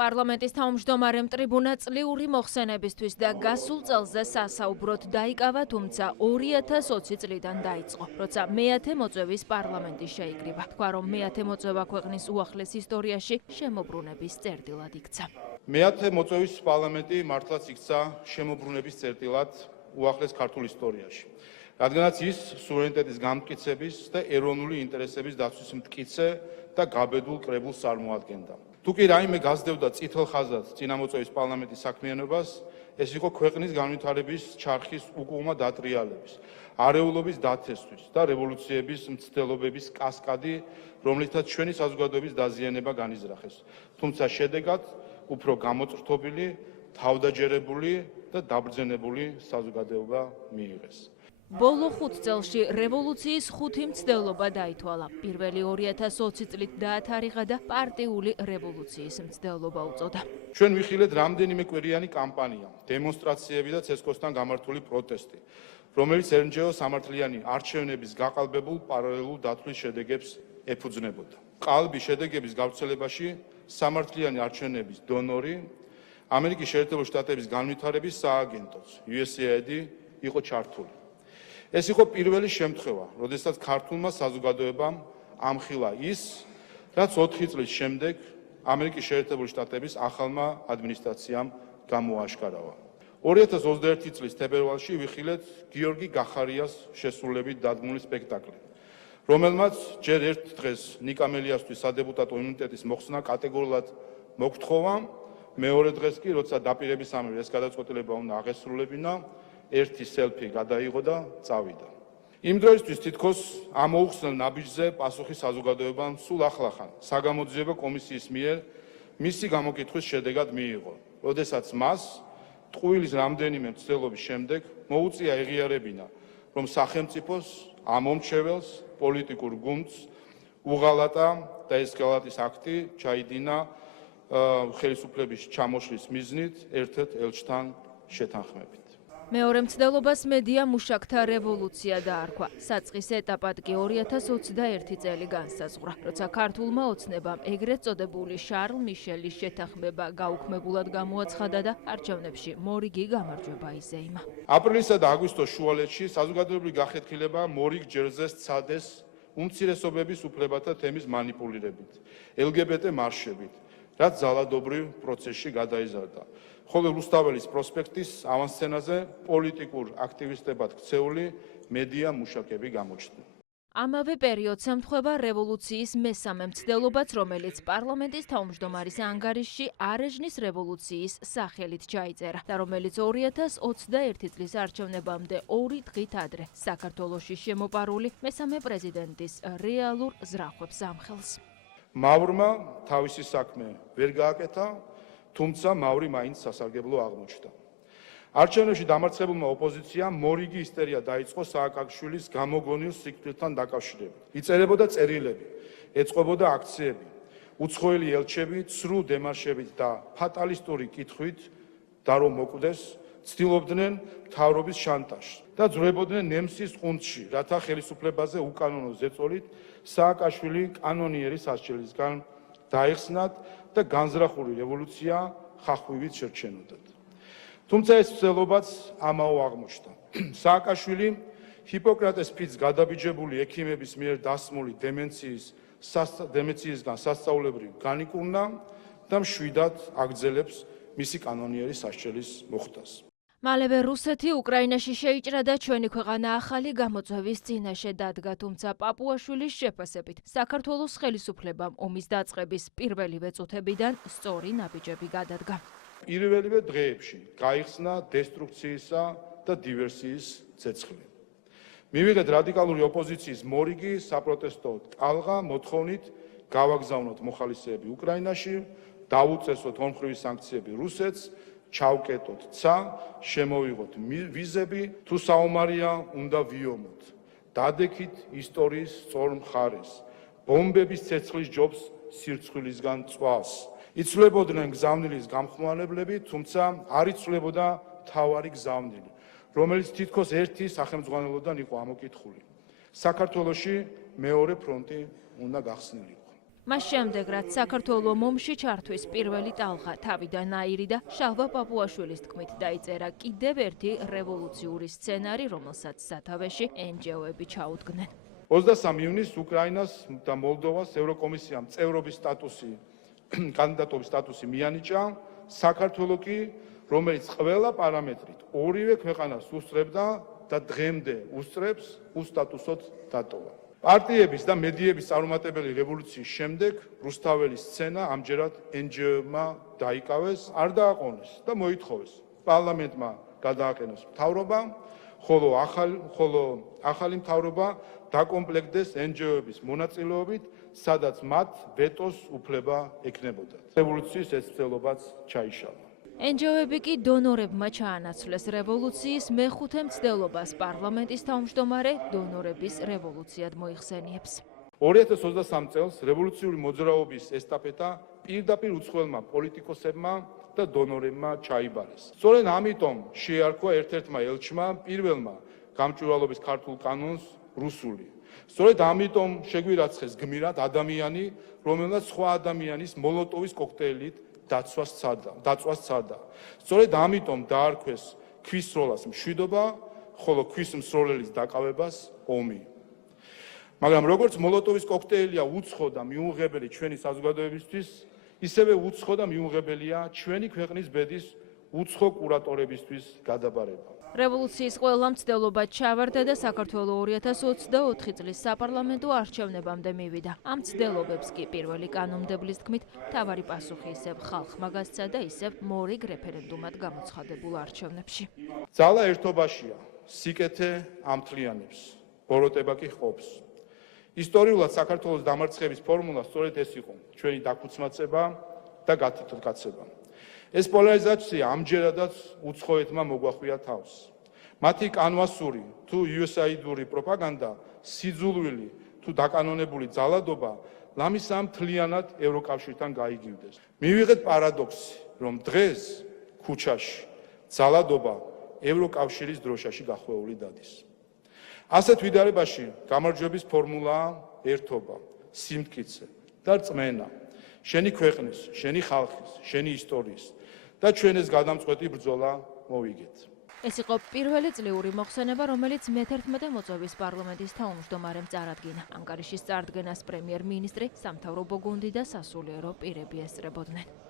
პარლამენტის თავმჯდომარემ ტრიბუნა წლიური მოხსენებისთვის და გასულ წელზე სასაუბროდ დაიკავა, თუმცა 2020 წლიდან დაიწყო, როცა მეათე მოწვევის პარლამენტი შეიკრიბა. თქვა, რომ მეათე მოწვევა ქვეყნის უახლეს ისტორიაში შემოbrunების წერტილად იქცა. მეათე მოწვევის პარლამენტი მართლაც იქცა შემოbrunების წერტილად უახლეს ქართულ ისტორიაში. რადგანაც ის სუვერენიტეტის გამტკიცების და ეროვნული ინტერესების დაცვის მტკიცე და გაბედულ კრებულს წარმოადგენდა. თუ კი რაიმე გასდევდა წითელ ხაზად წინამოწვევის პარლამენტის საქმიანობას, ეს იყო ქვეყნის განვითარების ჩარხის უკუღმა დატრიალების, არეულობის დათესვის და რევოლუციების მცდელობების კასკადი, რომლითაც ჩვენი საზოგადოების დაზიანება განიზრახეს. თუმცა შედეგად უფრო გამოწრთობილი, თავდაჯერებული და დაბრძენებული საზოგადოება მიიღეს. ბოლო 5 წელში რევოლუციის 5 მცდელობა დაითვალა. პირველი 2020 წლით დაათარიღა და პარტიული რევოლუციის მცდელობა უწოდა. ჩვენ ვიხილეთ რამდენიმე კვირიანი კამპანია, დემონსტრაციები და ცესკოსთან გამართული პროტესტი, რომელიც ელჯეო სამართლიანი არჩევნების გაყალბებულ პარალელურ დათვლის შედეგებს ეფუძნებოდა. ყალბი შედეგების გავრცელებაში სამართლიანი არჩევნების დონორი, ამერიკის შეერთებული შტატების განვითარების სააგენტოც USAID იყო ჩართული. ეს იყო პირველი შემთხვევა, როდესაც ქართულმა საზოგადოებამ ამხილა ის, რაც 4 წლის შემდეგ ამერიკის შეერთებული შტატების ახალმა ადმინისტრაციამ გამოაშკარავა. 2021 წლის თებერვალში ვიხილეთ გიორგი გახარიას შესრულებით დადგმული სპექტაკლი, რომელმაც ჯერ ერთ დღეს ნიკამელიასთვის სადეპუტატო იმუნიტეტის მოხსნა კატეგორიულად მოგთხოვა, მეორე დღეს კი, როცა დაპირებისამებრ ეს გადაწყვეტილება უნდა აღესრულებინა, ერთი სელფი გადაიღო და წავიდა. იმ დროისთვის თითქოს ამოუხსნელ ნაბიჯზე პასუხი საზოგადოებამ სულ ახლახან საგამოძიებო კომისიის მიერ მისი გამოკითხვის შედეგად მიიღო, როდესაც მას ტყუილის რამდენიმე მცდელობის შემდეგ მოუწია ეღიარებინა, რომ სახელმწიფოს ამომრჩეველს პოლიტიკურ გუნდს უღალატა და ეს გალატის აქტი ჩაიდინა ხელისუფლების ჩამოშლის მიზნით ერთ-ერთ ელჩთან შეთანხმებით. მეორე მცდელობას მედია მუშაკთა რევოლუცია დაარქვა. საწყის ეტაპად კი 2021 წელი განსაზღვრა, როცა ქართულმა ოცნებამ ეგრეთ წოდებული შარლ მიშელის შეთანხმება გაუქმებულად გამოაცხადა და არჩევნებში მორიგი გამარჯვება იზეიმა. აპრილისა და აგვისტოს შუალედში საზოგადოებრივი გახეთქილება მორიგ ჯერზე სცადეს უმცირესობების უფლებათა თემის მანიპულირებით, LGBT მარშებით, რაც ძალადობრივ პროცესში გადაიზარდა. ხოლო რუსთაველის პროსპექტის ავანსცენაზე პოლიტიკურ აქტივისტებად ქცეული მედია მუშაკები გამოჩნდნენ. ამავე პერიოდს ემთხვევა რევოლუციის მესამე მცდელობაც, რომელიც პარლამენტის თავმჯდომარის ანგარიშში არეჟნის რევოლუციის სახელით ჩაიწერა და რომელიც 2021 წლის არჩევნებამდე 2 დღით ადრე საქართველოში შემოპარული მესამე პრეზიდენტის რეალურ ზრახვებს ამხელს. მავრმა თავისი საქმე ვერ გააკეთა, თუმცა მავრი მაინც სასარგებლო აღმოჩნდა. არჩევნებში დამარცხებულმა ოპოზიციამ მორიგი ისტერია დაიწყო სააკაკშვილის გამოგონილ სიკვდილთან დაკავშირებით. იწერებოდა წერილები, ეწყობოდა აქციები, უცხოელი ელჩები ცრუ დემარშებით და ფატალისტური კითხვით და რომ მოკვდეს, ცდილობდნენ მთავრობის შანტაჟს და ძვრებოდნენ ნემსის ყუნწში, რათა ხელისუფლებაზე უკანონო ზეწოლით სააკაშვილი კანონიერის სასჯელისგან დაეხსნათ და განზრახული რევოლუცია ხახვივით შერჩენოდათ. თუმცა ეს მცდელობაც ამაო აღმოჩნდა. სააკაშვილი ჰიპოკრატეს ფიცს გადაბიჯებული ექიმების მიერ დასმული დემენციისგან სასწაულებრივ განიკურნა და მშვიდად აგრძელებს მისი კანონიერი სასჯელის მოხდას. მალევე რუსეთი უკრაინაში შეიჭრა და ჩვენი ქვეყანა ახალი გამოწვევის წინაშე დადგა, თუმცა პაპუაშვილის შეფასებით საქართველოს ხელისუფლებამ ომის დაწყების პირველივე წუთებიდან სწორი ნაბიჯები გადადგა. პირველივე დღეებში გაიხსნა დესტრუქციისა და დივერსიის ცეცხლი. მივიღეთ რადიკალური ოპოზიციის მორიგი საპროტესტო ტალღა მოთხოვნით გავაგზავნოთ მოხალისეები უკრაინაში, დაუწესოთ ორმხრივი სანქციები რუსეთს, ჩავკეტოთ ცა, შემოვიღოთ ვიზები, თუ საომარია უნდა ვიომოთ. დადექით ისტორიის სწორ მხარეს, ბომბების ცეცხლის ჯობს სირცხვილისგან წვას. იცვლებოდნენ გზავნილის გამხმოვანებლები, თუმცა არ იცვლებოდა მთავარი გზავნილი, რომელიც თითქოს ერთი სახელმძღვანელოდან იყო ამოკითხული. საქართველოში მეორე ფრონტი უნდა გახსნილიყო. მას შემდეგ, რაც საქართველოს მომში ჩართვის პირველი ტალღა თავიდან აირი და შალვა პაპუაშვილის თქმით დაიწერა კიდევ ერთი რევოლუციური სცენარი, რომელსაც სათავეში NGO-ები ჩაუდგნენ. 23 ივნისს უკრაინას და მოლდოვას ევროკომისიამ წევრობის სტატუსი, კანდიდატობის სტატუსი მიანიჭა, საქართველოს კი, რომელიც ყველა პარამეტრით ორივე ქვეყანას უსწრებდა და დღემდე უსწრებს, უსტატუსოდ დატოვა. პარტიების და მედიების წარუმატებელი რევოლუციის შემდეგ რუსთაველის სცენა ამჯერად NGO-მა დაიკავეს, არ დააყოვნეს და მოითხოვეს პარლამენტმა გადააყენოს მთავრობა, ხოლო ახალი მთავრობა დაკომპლექტდეს NGO-ების მონაწილეობით, სადაც მათ ვეტოს უფლება ექნებოდათ. რევოლუციის ეს მცდელობაც ჩაიშალა. NGO-ები კი დონორებმა ჩაანაცვლეს რევოლუციის მეხუთე მცდელობას პარლამენტის თავმჯდომარე დონორების რევოლუციად მოიხსენიებს. 2023 წელს რევოლუციური მოძრაობის ესტაფეტა პირდაპირ უცხოელმა პოლიტიკოსებმა და დონორებმა ჩაიბარეს. სწორედ ამიტომ შეარქვა ერთ-ერთმა ელჩმა პირველმა გამჭვირვალობის ქართულ კანონს რუსული. სწორედ ამიტომ შეგვირაცხეს გმირად ადამიანი, რომელსაც სხვა ადამიანის მოლოტოვის კოქტეილით დაცვას სცადა. სწორედ ამიტომ დაარქვეს ქვის სროლას მშვიდობა, ხოლო ქვის მსროლელის დაკავებას ომი. მაგრამ როგორც მოლოტოვის კოქტეილია უცხო და მიუღებელი ჩვენი საზოგადოებისთვის, ისევე უცხო და მიუღებელია ჩვენი ქვეყნის ბედის უცხო კურატორებისთვის გადაბარება. რევოლუციის ყველა მცდელობა ჩავარდა და საქართველოს 2024 წლის საპარლამენტო არჩევნებამდე მივიდა. ამ მცდელობებს კი პირველი კანონმდებლის თქმით, მთავარი პასუხი ისევ ხალხმა გასცა და ისევ მორიგ რეფერენდუმად გამოცხადებულ არჩევნებში. ძალა ერთობაშია, სიკეთე ამთლიანებს, ბოროტება კი ხობს. ისტორიულად საქართველოს დამარცხების ფორმულა სწორედ ეს იყო, ჩვენი დაქუცმაცება და გათითქმაცება. ეს პოლარიზაცია ამჯერადაც უცხოეთმა მოგვახვია თავს. მათი კანვასური თუ USAID-ური პროპაგანდა, სიძულვილი თუ დაკანონებული ძალადობა ლამისამ მთლიანად ევროკავშირთან გაიგივდეს. მივიღეთ პარადოქსი, რომ დღეს ქუჩაში ძალადობა ევროკავშირის დროშაში გახვეული დადის. ასეთ ვიდარებაში გამარჯვების ფორმულაა ერთობა, სიმტკიცე და რწმენა. შენი ქვეყნის, შენი ხალხის, შენი ისტორიის და ჩვენ ეს გადამწყვეტი ბრძოლა მოვიგეთ. ეს იყო პირველი წლიური მოხსენება, რომელიც მე-11 მოწვევის პარლამენტის თავმჯდომარემ წარადგინა. ანგარიშის წარდგენას პრემიერ-მინისტრი, სამთავრობო გუნდი და სასულიერო პირები ესწრებოდნენ.